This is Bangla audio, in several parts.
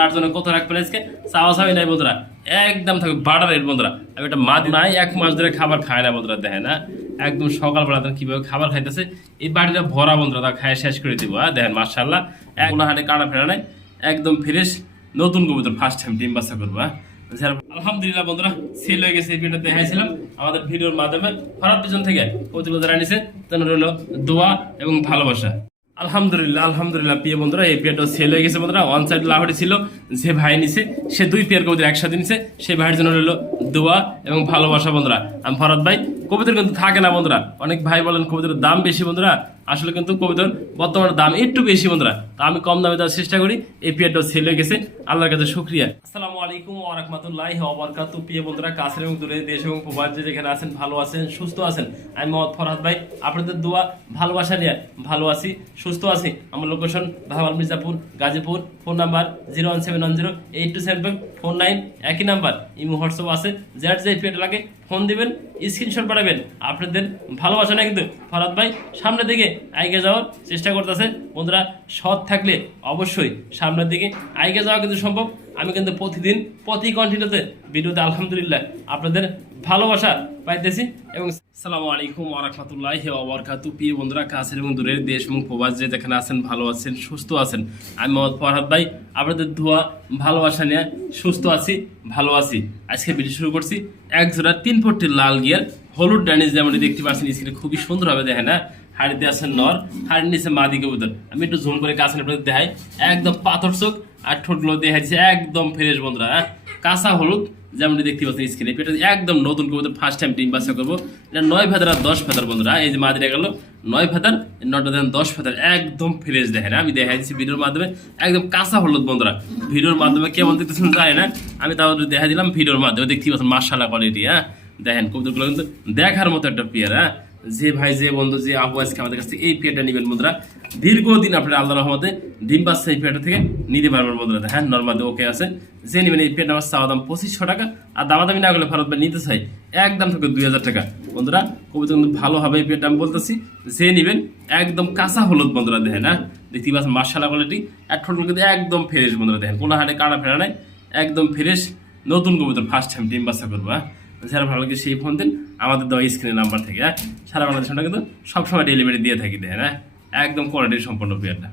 তার জন্য কত রাখবেন আজকে চাওয়া চাওয়াই নাই বন্ধুরা, একদম থাকবে বাটার রেট বন্ধুরা। আমি একটা মাছ নাই 1 মাস ধরে খাবার খায় না বন্ধুরা, দেখেন না একদম সকালবেলা কিভাবে খাবার খাইতেছে, এই বাড়িটা ভরা বন্ধুরা, তা খায় শেষ করে দিব। দেখেন মাশাআল্লাহ, কোনো হাটে কাটা ফেরা নাই, একদম ফ্রেশ নতুন কবুতর, ফার্স্ট টাইম ডিম বাচ্চা করবো। আলহামদুলিল্লাহ বন্ধুরা, সেল হয়ে গেছে। এই ভিডিও দেখাইছিলাম আমাদের ভিডিওর মাধ্যমে, ফরাদ পিছন থেকে প্রতিবেদন আনিছে, তেন রইল দোয়া এবং ভালোবাসা। আলহামদুলিল্লাহ আলহামদুলিল্লাহ প্রিয় বন্ধুরা, এই পেয়ারটা সেল হয়ে গেছে বন্ধুরা। ওয়ান সাইড লাহোরি ছিল, যে ভাই নিছে সে 2 পেয়ার কবুতর একসাথে নিছে, সেই ভাইয়ের জন্য রইল দোয়া এবং ভালোবাসা বন্ধুরা। আমি ফরাদ ভাই, কবুতর কিন্তু থাকে না বন্ধুরা, অনেক ভাই বলেন কবুতরের দাম বেশি বন্ধুরা, আসলে কিন্তু কবুতর বর্তমানে দাম একটু বেশি বন্ধুরা, তা আমি কম দামে দেওয়ার চেষ্টা করি। এই পেয়ারটাও সেল হয়ে গেছে, আল্লাহর কাছে শুকরিয়া। আসসালামু আলাইকুম ওয়া রাহমাতুল্লাহি ওয়া বারাকাতুহু। প্রিয় বন্ধুরা, কাছের এবং দূরে, দেশ এবং প্রবাস যেখানে আছেন, ভালো আছেন সুস্থ আছেন, আমি মোহাম্মদ ফরহাদ ভাই আপনাদের দোয়া ভালোবাসা নিয়ে ভালো আছি সুস্থ আছি। আমার location Bhawal Mirzapur Gazipur. Phone number 01710827449, একই নাম্বার। ইমো হোয়াটসঅ্যাপ আছে, যার যে পেট লাগে ফোন দিবেন, স্ক্রিনশট পাঠাবেন। আপনাদের ভালোবাসা না কিন্তু ফরহাদ ভাই সামনের দিকে আগে যাওয়ার চেষ্টা করতেছে বন্ধুরা। সৎ থাকলে অবশ্যই সামনের দিকে আগে যাওয়া কিন্তু সম্ভব। আমি কিন্তু প্রতিদিন প্রতি কন্টিনিউতে ভিডিওতে আলহামদুলিল্লাহ আপনাদের ভালোবাসা পাইতেছি। এবং আসসালামু আলাইকুম ওয়া রাহমাতুল্লাহি ওয়া বারাকাতুহু। প্রিয় বন্ধুরা, কাছের এবং দূরের, দেশ এবং প্রবাস যেখানে আছেন, ভালো আছেন সুস্থ আছেন, আমি মোহাম্মদ ফরহাদ ভাই আপনাদের দোয়া ভালোবাসা নিয়ে সুস্থ আছি ভালো আছি। আজকে ভিডিও শুরু করছি এক জোড়া 3 ফুট লাল গিয়ার হলুড ডানিশ, যেমন দেখতে পাচ্ছেন স্ক্রিনে খুবই সুন্দর হবে, দেখেন না। হাড়িতে আছেন নর, হাড়ির নিচে মাদি কবুতর। আমি একটু জুম করে কাছে আপনাদের দেখাই, একদম পাথর চোখ আর ঠোঁটগুলো দেখাচ্ছে একদম ফ্রেশ বন্ধুরা, কাঁচা হলুদ যেমন দেখতে পাচ্ছেন স্ক্রিনে। এটা একদম নতুন কবুতর, ফার্স্ট টাইম ডিম বাচ্চা করবো। এটা 9 ফেদার আর 10 ফেদার বন্ধুরা। এই যে মাদিরা গেল 9 ফেদার, 9টা দেখেন 10 ফেদার, একদম ফ্রেশ দেখেন। আমি দেখাই দিচ্ছি ভিডিওর মাধ্যমে, একদম কাঁচা হলুদ বন্ধুরা। ভিডিওর মাধ্যমে কেমন দেখতেছেন জানি না, আমি তাও দেখা দিলাম ভিডিওর মাধ্যমে। দেখতে পাচ্ছেন মাশাআল্লাহ কোয়ালিটি, দেখেন কবুতরগুলো কিন্তু দেখার মতো একটা পেয়ার। যে ভাই, যে বন্ধু, যে আবু আজকে আমাদের কাছ থেকে এই পেয়ারটা নেবেন বন্ধুরা, দীর্ঘদিন আপনারা আল্লাহর রহমতে ডিম বাচ্চা এই পেয়ারটা থেকে নিতে পারবেন বন্ধুরা। হ্যাঁ, নর্মালি ওকে আছে। যে নেবেন এই পেয়ারটা আমার চাওয়া দাম 2500 টাকা, আর দামাদামি না করলে ফেরত ভাই নিতে চাই একদম থেকে 2000 টাকা বন্ধুরা। কবুতর কিন্তু ভালো হবে এই পেয়ারটা আমি বলতেছি। যে নেবেন একদম কাঁচা হলুদ বন্ধুরা, দেখেন না দেখতে পাচ্ছেন মাশাআল্লাহ কোয়ালিটি, এক ঠোঁট কিন্তু একদম ফ্রেশ বন্ধুরা, দেখেন কোনো হাটে কাটা ফেরা নাই, একদম ফ্রেশ নতুন কবুতর, ফার্স্ট টাইম ডিম বাচ্চা করবো। যারা ভালো লাগে সেই ফোন দিন আমাদের দেওয়া স্ক্রিনের নাম্বার থেকে। সারা বাংলাদেশে কিন্তু সবসময় ডেলিভারি দিয়ে থাকি, দেখেন একদম কোয়ালিটি সম্পন্ন পেয়ারটা।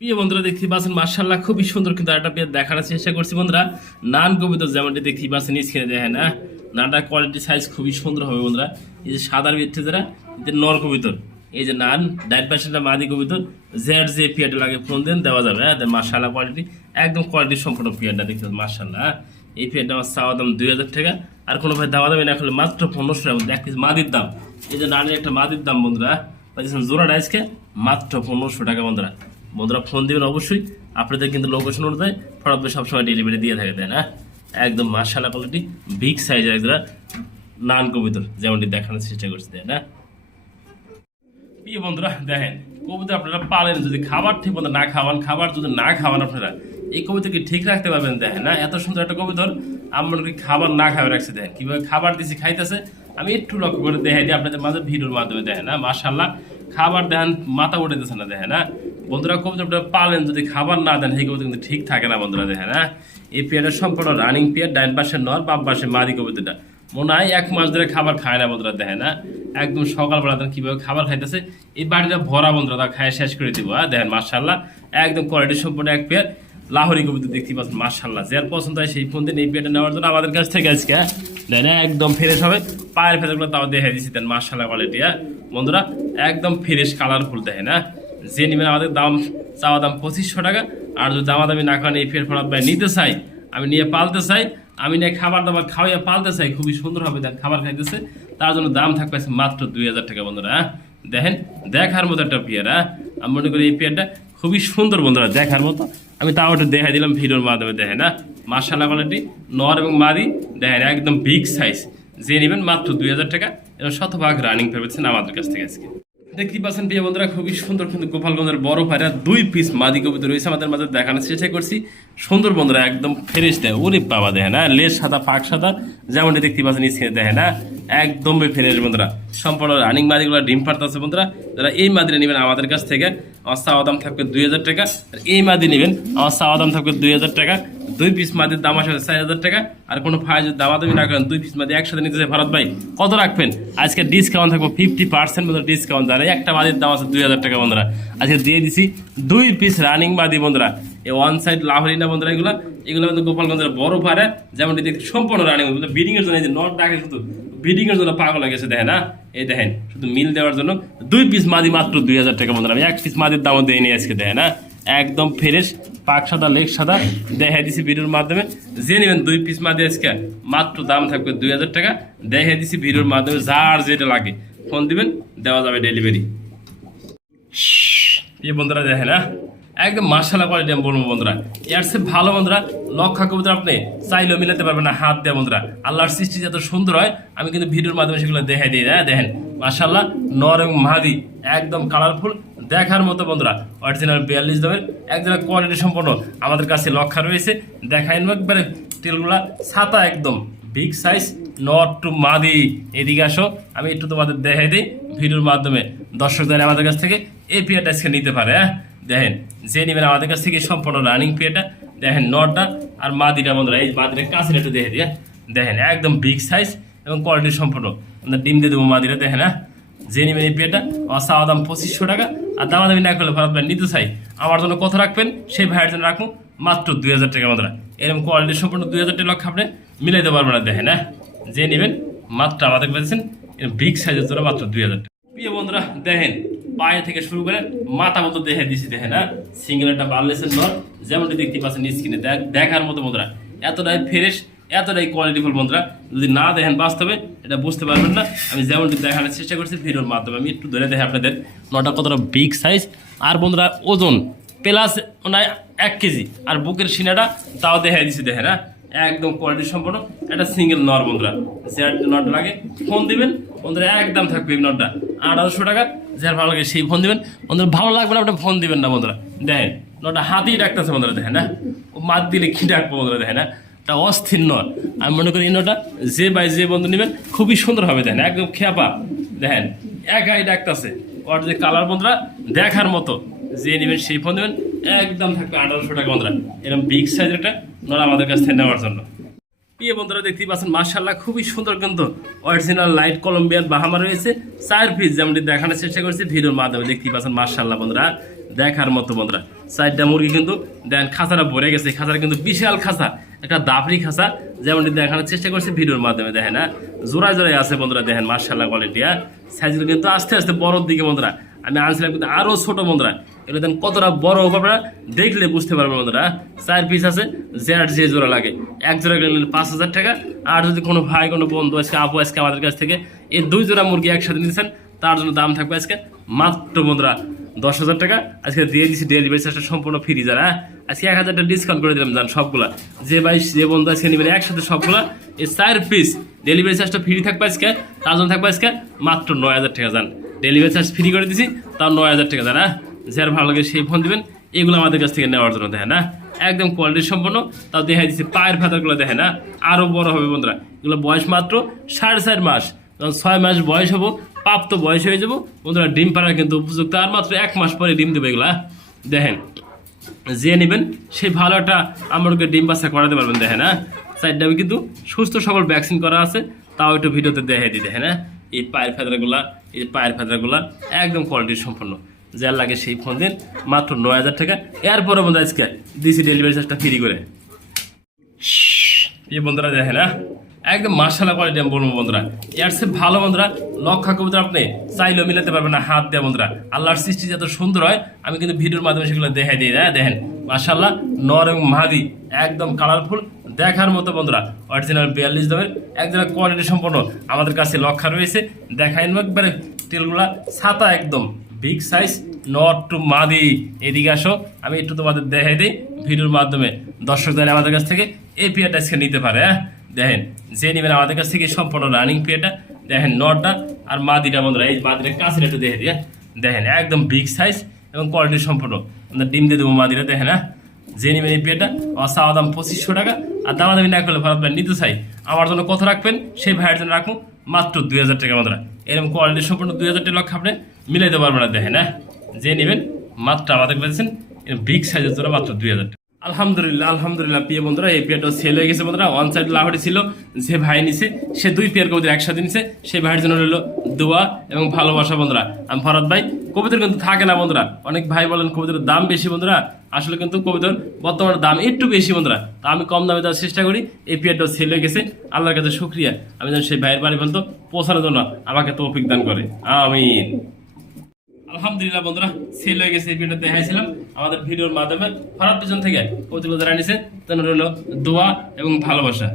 প্রিয় বন্ধুরা, দেখতে পাচ্ছেন মাশাআল্লাহ খুবই সুন্দর কিন্তু একটা পেয়ার দেখার চেষ্টা করছি বন্ধুরা। নান কবুতর যেমনটি দেখতে পাচ্ছেন স্ক্রিনে, দেখেন নানটার কোয়ালিটি সাইজ খুবই সুন্দর হবে বন্ধুরা। এই যে সাদার ভিত্তি যারা নর কবুতর, এই যে নান ডাইট পার্সেন্টটা মাদি কবুতর, যে পেয়ারটা লাগে ফোন দিন দেওয়া যাবে। মাশাআল্লাহ কোয়ালিটি, একদম কোয়ালিটি সম্পন্ন পেয়ারটা দেখতে পাচ্ছেন মাশাআল্লাহ। এই পেয়ারটা আমার চাওয়া দাম 2000 টাকা, আর কোনো ভাই দাওয়া দামে না করলে মাত্র 1500 টাকা। এক পিস মাদির দাম, এই যে নানের একটা মাদির দাম বন্ধুরা, জোড়াটা আজকে মাত্র 1500 টাকা বন্ধুরা। বন্ধুরা ফোন দিবেন অবশ্যই, আপনাদের কিন্তু লোকেশন অনুযায়ী ফরাদ ভাই সবসময় ডেলিভারি দিয়ে থাকে, তাই না। একদম মাশাআল্লাহ কোয়ালিটি, বিগ সাইজের একটা নান কবুতর যেমনটি দেখানোর চেষ্টা করছি, তাই না। প্রিয় বন্ধুরা, দেখেন কবুতর আপনারা পালেন, যদি খাবার ঠিক মতো না খাওয়ান, খাবার যদি না খাওয়ান আপনারা, এই কবুতরকে ঠিক রাখতে পারবেন। দেখেন না এত সুন্দর একটা কবুতর, আমরা খাবার না খাওয়া রাখছে, দেখেন কিভাবে খাবার দিচ্ছি খাইতেছে। আমি একটু লক্ষ্য করে দেখাই দিই আপনাদের মাঝে ভিডিওর মাধ্যমে, দেখেন না মাশাআল্লাহ খাবার দেখেন মাথা উঠেতেছে না, দেখেন না বন্ধুরা। কবুতর আপনারা পালেন, যদি খাবার না দেন সেই কবুতর কিন্তু ঠিক থাকে না বন্ধুরা, দেখেন না। এই পেয়ারের সম্পূর্ণ রানিং পেয়ার, ডাইন পাশে নর, বাম পাশে মাদি কবুতরটা। মনে হয় 1 মাস ধরে খাবার খায় না বন্ধুরা, দেখেন না একদম সকালবেলা কিভাবে খাবার খাইতেছে। এই বাড়িটা ভরা বন্ধুরা, তা খায় শেষ করে দিব। দেখেন মাশাআল্লাহ একদম কোয়ালিটি সম্পূর্ণ এক পেয়ার লাহোরি কবুতর দেখতে পাচ্ছেন মাশাআল্লাহ। যার পছন্দ হয় সেই ফোন দিন এই পেয়ারটা নেওয়ার জন্য আমাদের কাছ থেকে আজকে, দেখেন একদম ফ্রেশ হবে। পায়ের ফেদারগুলো তাও দেখে দিচ্ছি, দেন মাশাআল্লাহ কোয়ালিটি বন্ধুরা, একদম ফ্রেশ কালারফুল, দেখেন যে নেবেন আমাদের দাম চাওয়া দাম 2500 টাকা, আর যদি দামাদামি না করেন এই পেয়ার ফরাদ ভাই নিতে চাই, আমি নিয়ে পালতে চাই, আমি নিয়ে খাবার দাবার খাওয়াইয়া পালতে চাই, খুবই সুন্দর হবে দেন খাবার খাইতেছে, তার জন্য দাম থাকবে মাত্র 2000 টাকা বন্ধুরা। দেখেন দেখার মতো একটা পেয়ার, আমি মনে করি এই পেয়ারটা খুবই সুন্দর বন্ধুরা, দেখার মতো। আমি তাও একটু দেখাই দিলাম ভিডিওর মাধ্যমে, দেখেন মাশাআল্লাহ কোয়ালিটি, নর এবং মাদি দেখেন একদম বিগ সাইজ। যে নেবেন মাত্র 2000 টাকা, এবং শতভাগ রানিং পেয়েছেন আমাদের কাছ থেকে আজকে। দেখতে পাচ্ছেন প্রিয় বন্ধুরা, খুবই সুন্দর কিন্তু গোপালগঞ্জের বড় পায়রা 2 পিস মাদি কবুতর রয়েছে আমাদের মাঝে, দেখানোর চেষ্টা করছি। সুন্দর বন্ধুরা, একদম ফ্রেশ দেয়, ওরে বাবা দেখেন লেজ সাদা পাক সাদা যেমনটি দেখতে পাচ্ছেন স্ক্রিনে, দেখেন একদমই ফ্রেশ বন্ধুরা। সম্পূর্ণ রানিং মাদিগুলো ডিম পারতেছে বন্ধুরা। যারা এই মাদিটা নেবেন আমাদের কাছ থেকে আমার চাওয়া দাম থাকবে 2000 টাকা। আর এই মাদি নেবেন আমার চাওয়া দাম থাকবে 2000 টাকা। 2 পিস মাদির দাম আসবে 4000 টাকা। আর কোনো ভাই যদি দামাদামি না করেন 2 পিস মাদি একসাথে নিতে চাই ভরত ভাই কত রাখবেন? আজকে ডিসকাউন্ট থাকবে 50% মতো ডিসকাউন্ট। আর একটা মাদির দাম আছে 2000 টাকা বন্ধুরা। আজকে দিয়ে দিছি 2 পিস রানিং মাদি বন্ধুরা। এই ওয়ান সাইড লাহরিনা বন্ধুরা, এগুলো কিন্তু গোপালগঞ্জের বড় পারে যেমন দেখতে সম্পূর্ণ রানিং ব্রিডিং এর জন্য, এই যে নট ডাকে শুধু ব্রিডিং এর জন্য পাগল হয়ে গেছে দেখেন না, এই দেখেন শুধু মিল দেওয়ার জন্য 2 পিস মাদি মাত্র 2000 টাকা বন্ধুরা। আমি 1 পিস মাদির দামও দিয়ে নিয়ে আজকে দেখেন না, একদম ফ্রেশ পাক সাদা লেগ সাদা দেখাই দিছি ভিডিওর মাধ্যমে। যে নেবেন 2 পিস মাদি আজকে মাত্র দাম থাকবে 2000 টাকা। দেখাই দিছি ভিডিওর মাধ্যমে, যার যেটা লাগে ফোন দিবেন দেওয়া যাবে ডেলিভারি। এই বন্ধুরা দেখেন না, একদম মাশাআল্লাহ কোয়ালিটি আমি বলবো বন্ধুরা। এর চেয়ে ভালো বন্ধুরা লক্ষা কবুতর আপনি চাইলেও মিলাতে পারবেন না হাত দেয়া বন্ধুরা। আল্লাহর সৃষ্টি যত সুন্দর হয় আমি কিন্তু ভিডিওর মাধ্যমে সেগুলো দেখাই দিই। দেখেন মাশাআল্লাহ নর এবং মাদি একদম কালারফুল দেখার মতো বন্ধুরা। অরিজিনাল 42 দামের একজনের কোয়ালিটি সম্পন্ন আমাদের কাছে লক্ষা রয়েছে। দেখাই একবারে টেলগুলা ছাতা একদম বিগ সাইজ নট টু মাদি। এদিকে আসো আমি একটু তোমাদের দেখাই দিই ভিডিওর মাধ্যমে। দর্শক জানে আমাদের কাছ থেকে এই পেয়ারটা আজকে নিতে পারে। হ্যাঁ দেখেন যে নেবেন আমাদের কাছ থেকে সম্পূর্ণ রানিং পেয়ারটা দেখেন নটটা আর মাদিটা বন্ধুরা। এই মাদিটা কাছে একটু দেখে দিয়ে দেখেন একদম বিগ সাইজ এবং কোয়ালিটি সম্পূর্ণ। আমরা ডিম দিয়ে দেবো মাদিটা দেখেন। হ্যাঁ যে নেবেন এই পেয়ারটা আমার চাওয়া দাম 2500 টাকা। আর দামাদামি না করলে ভারত ভাই নিতে চাই আমার জন্য কত রাখবেন সেই ভাইয়ের জন্য রাখুন মাত্র 2000 টাকা বন্ধুরা। এরকম কোয়ালিটি সম্পূর্ণ 2000 টাকা লক্ষ আপনি মিলাইতে পারবেন না দেখেন। হ্যাঁ যে নেবেন মাত্র আমাদের পেয়েছেন এরকম বিগ সাইজের জন্য মাত্র 2000 টাকা। প্রিয় বন্ধুরা দেখেন পায়ে থেকে শুরু করে মাথা মতো দেখে দিছি দেখেন। হ্যাঁ সিঙ্গেল একটা বার্লেসের নর যেমনটি দেখতে পাচ্ছেন স্ক্রিনে দেখার মতো বন্ধুরা। এতটাই ফ্রেশ এতটাই কোয়ালিটিফুল বন্ধুরা, যদি না দেখেন বাস্তবে এটা বুঝতে পারবেন না। আমি যেমনটি দেখানোর চেষ্টা করছি ভিডিওর মাধ্যমে, আমি একটু ধরে দেখে আপনাদের নটা কতটা বিগ সাইজ। আর বন্ধুরা ওজন প্লাস ওনায় 1 কেজি। আর বুকের সিনাটা তাও দেখাই দিছি দেখেন। হ্যাঁ একদম কোয়ালিটি সম্পন্ন একটা সিঙ্গেল নর বন্ধুরা। যে নট লাগে ফোন দিবেন বন্ধুরা, একদম থাকবে এই নটটা 1800 টাকা। যার ভালো লাগে সেই ফোন দিবেন বন্ধুরা, ভালো লাগবে না আপনার ফোন দিবেন না বন্ধুরা। দেখেন নটা হাতেই ডাকতেছে বন্ধুরা দেখেন। না ও মাত দিলে কি ডাকবো বন্ধুরা দেখেন। না এটা অস্থির নর। আমি মনে করি এই নটা যে বন্ধু নেবেন খুবই সুন্দর হবে দেখেন, একদম খেপা দেখেন একাই ডাকতেছে। ওর যে কালার বন্ধুরা দেখার মতো, যে নেবেন সেই ফোন দেবেন একদম থাকবে 1800 টাকা বন্ধুরা। এরকম বিগ সাইজের একটা নর আমাদের কাছ থেকে নেওয়ার জন্য। প্রিয় বন্ধুরা দেখতেই পাচ্ছেন মাশাআল্লাহ খুবই সুন্দর কিন্তু অরিজিনাল লাইট কলম্বিয়ান বাহামা রয়েছে 4 পিস যেমনটি দেখানোর চেষ্টা করছি ভিডিওর মাধ্যমে। দেখতেই পাচ্ছেন মাশাআল্লাহ বন্ধুরা দেখার মতো বন্ধুরা। 4টা মুরগি কিন্তু দেখেন খাঁচাটা ভরে গেছে। খাঁচাটা কিন্তু বিশাল খাঁচা, একটা দাপড়ি খাঁচা যেমনটি দেখানোর চেষ্টা করছি ভিডিওর মাধ্যমে। দেখেন না জোড়ায় জোড়ায় আছে বন্ধুরা দেখেন মাশাআল্লাহ কোয়ালিটি। সাইজগুলো কিন্তু আস্তে আস্তে বড়র দিকে বন্ধুরা। আমি আনছিলাম কিন্তু আরও ছোট বন্ধুরা। এগুলো দেন কতটা বড় হবে আপনারা দেখলে বুঝতে পারবেন বন্ধুরা। 4 পিস আছে যে জোড়া লাগে, এক জোড়া কিনলে 5000 টাকা। আর যদি কোনো ভাই কোনো বন্ধু আজকে আপু আজকে আমাদের কাছ থেকে এই 2 জোড়া মুরগি একসাথে নিচ্ছেন তার জন্য দাম থাকবে আজকে মাত্র বন্ধুরা 10,000 টাকা। আজকে দিয়ে দিচ্ছি ডেলিভারি চার্জটা সম্পূর্ণ ফ্রি। যারা আজকে 1000 টাকা ডিসকাউন্ট করে দিলাম জান সবগুলা। যে ভাই যে বন্ধু আজকে নেবেন একসাথে সবগুলা এই 4 পিস ডেলিভারি চার্জটা ফ্রি থাকবে আজকে, তার জন্য থাকবে আজকে মাত্র 9000 টাকা। জান ডেলিভারি চার্জ ফ্রি করে দিচ্ছি তাও 9000 টাকা। জানা যার ভালো লাগে সেই ফোন দিবেন এগুলো আমাদের কাছ থেকে নেওয়ার জন্য। দেখেন না একদম কোয়ালিটি সম্পন্ন। তাও দেখাই দিচ্ছি পায়ের ফেদারগুলো দেখেন না আরও বড় হবে বন্ধুরা। এগুলো বয়স মাত্র 4.5 মাস। যখন 6 মাস বয়স হবো প্রাপ্ত বয়স হয়ে যাবো বন্ধুরা, ডিম পাড়ার কিন্তু উপযুক্ত। আর মাত্র 1 মাস পরে ডিম দেবে এগুলা। দেখেন যে নেবেন সেই ভালো একটা আমাকে ডিম বাচ্চা করাতে পারবেন। দেখেন হ্যাঁ সাইডটা কিন্তু সুস্থ সবল ভ্যাকসিন করা আছে, তাও একটু ভিডিওতে দেখাই দিই। দেখেন হ্যাঁ এই পায়ের ফেদারগুলা একদম কোয়ালিটি সম্পন্ন। যার লাগে সেই ফোন দিন মাত্র 9000 টাকা। এরপরে বন্ধু আজকে দিছি ডেলিভারি চার্জটা ফ্রি করে। এই বন্ধুরা দেখেন হ্যাঁ একদম মাশাআল্লাহ কোয়ালিটি আমি বলবো বন্ধুরা। এর চেয়ে ভালো বন্ধুরা লক্ষা কবুতর আপনি চাইলেও মিলাতে পারবেন না হাত দেয়া বন্ধুরা। আল্লাহর সৃষ্টি যত সুন্দর হয় আমি কিন্তু ভিডিওর মাধ্যমে সেগুলো দেখাই দিই। দেখেন মাশাআল্লাহ নর এবং মাদি একদম কালারফুল দেখার মতো বন্ধুরা। অরিজিনাল 42 দামের একজনের কোয়ালিটি সম্পন্ন আমাদের কাছে লক্ষা রয়েছে। দেখাই একবারে তেলগুলা ছাতা একদম বিগ সাইজ নট টু মাদি। এদিকে আসো আমি একটু তোমাদের দেখাই দিই ভিডিওর মাধ্যমে। দর্শক জানে আমাদের কাছ থেকে এই পেয়ারটা আজকে নিতে পারে। হ্যাঁ দেখেন যে নেবেন আমাদের কাছ থেকে সম্পূর্ণ রানিং পেয়ারটা দেখেন নটটা আর মাদিটা বন্ধুরা। এই মাদিটা কাছে একটু দেখে দিয়ে দেখেন একদম বিগ সাইজ এবং কোয়ালিটি সম্পূর্ণ। আমরা ডিম দিয়ে দেবো মাদিটা দেখেন। হ্যাঁ যে নেবেন এই পেয়ারটা আমার চাওয়া দাম 2500 টাকা। আর দামাদামি না করলে ভারত ভাই নিতে চাই আমার জন্য কত রাখবেন সেই ভাইয়ের জন্য রাখুন মাত্র 2000 টাকা বন্ধুরা। এরকম কোয়ালিটি সম্পূর্ণ 2000 টাকা লক্ষ আপনি মিলাইতে পারবেন না, দেখেন হ্যাঁ, যে নেবেন মাত্র আমাদের পেয়েছেন বিগ সাইজের জন্য মাত্র 2000 টাকা। আলহামদুলিল্লাহ আলহামদুলিল্লাহ প্রিয় বন্ধুরা, এই পেয়ারটা সেল হয়ে গেছে বন্ধুরা। ওয়ান সাইড লাহোরি ছিল, যে ভাই নিছে সে 2 পেয়ার কবুতর একসাথে নিছে, সেই ভাইয়ের জন্য রইল দোয়া এবং ভালোবাসা বন্ধুরা। আমি ফরাদ ভাই, কবুতর কিন্তু থাকে না বন্ধুরা। অনেক ভাই বলেন কবুতরের দাম বেশি বন্ধুরা, আসলে কিন্তু কবুতর বর্তমানে দাম একটু বেশি বন্ধুরা। তা আমি কম দামে দেওয়ার চেষ্টা করি। এই পেয়ারটা সেল হয়ে গেছে, আল্লাহর কাছে শুকরিয়া, আমি যেন সেই ভাইয়ের বাড়ি পর্যন্ত পৌঁছানোর জন্য আমাকে তৌফিক দান করে, আমিন। আলহামদুলিল্লাহ বন্ধুরা, সেল হয়ে গেছে। এই ভিডিও দেখাইছিলাম আমাদের ভিডিওর মাধ্যমে। ফরাদ পিছন থেকে কবুতর যারা নিছে তাদের রইল দোয়া এবং ভালোবাসা।